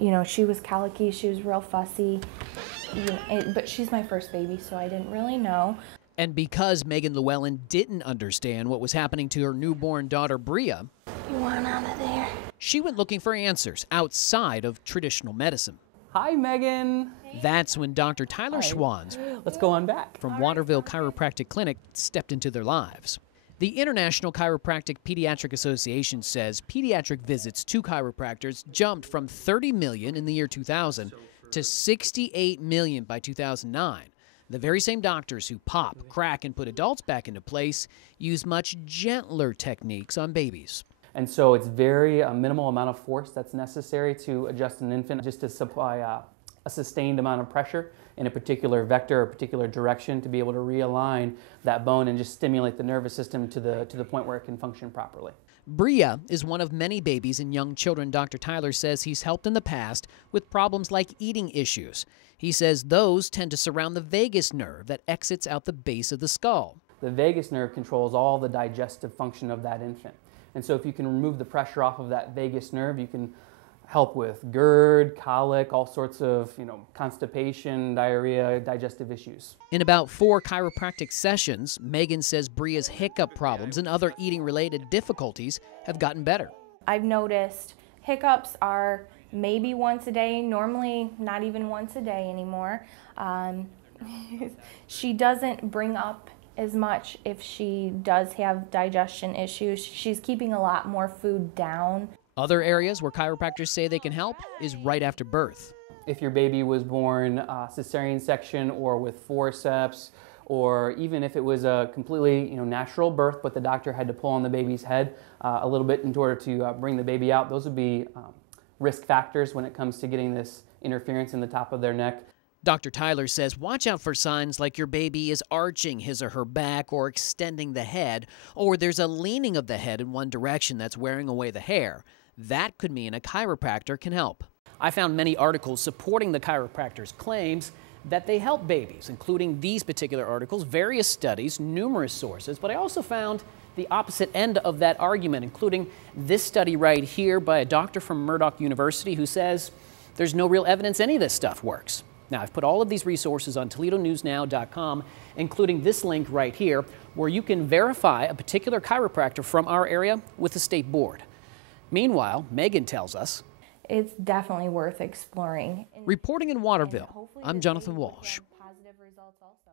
You know, she was colicky, she was real fussy, but she's my first baby, so I didn't really know. And because Megan Llewellyn didn't understand what was happening to her newborn daughter, Bria, You want out of there? she went looking for answers outside of traditional medicine. Hi, Megan. That's when Dr. Tyler Schwanz Let's go on back. from Waterville Chiropractic Clinic stepped into their lives. The International Chiropractic Pediatric Association says pediatric visits to chiropractors jumped from 30 million in the year 2000 to 68 million by 2009. The very same doctors who pop, crack, and put adults back into place use much gentler techniques on babies. And so it's very minimal amount of force that's necessary to adjust an infant just to supply a sustained amount of pressure in a particular vector or particular direction to be able to realign that bone and just stimulate the nervous system to the point where it can function properly. Bria is one of many babies and young children Dr. Tyler says he's helped in the past with problems like eating issues. He says those tend to surround the vagus nerve that exits out the base of the skull. The vagus nerve controls all the digestive function of that infant. And so if you can remove the pressure off of that vagus nerve, you can help with GERD, colic, all sorts of, constipation, diarrhea, digestive issues. In about 4 chiropractic sessions, Megan says Bria's hiccup problems and other eating-related difficulties have gotten better. I've noticed hiccups are maybe once a day, normally not even once a day anymore. She doesn't bring up as much if she does have digestion issues. She's keeping a lot more food down. Other areas where chiropractors say they can help is right after birth. If your baby was born cesarean section or with forceps, or even if it was a completely natural birth, but the doctor had to pull on the baby's head a little bit in order to bring the baby out, those would be risk factors when it comes to getting this interference in the top of their neck. Dr. Tyler says watch out for signs like your baby is arching his or her back or extending the head, or there's a leaning of the head in one direction that's wearing away the hair. That could mean a chiropractor can help. I found many articles supporting the chiropractor's claims that they help babies, including these particular articles, various studies, numerous sources, but I also found the opposite end of that argument, including this study right here by a doctor from Murdoch University who says there's no real evidence any of this stuff works. Now, I've put all of these resources on ToledoNewsNow.com, including this link right here, where you can verify a particular chiropractor from our area with the state board. Meanwhile, Megan tells us, it's definitely worth exploring. Reporting in Waterville, I'm Jonathan Walsh. Positive results also.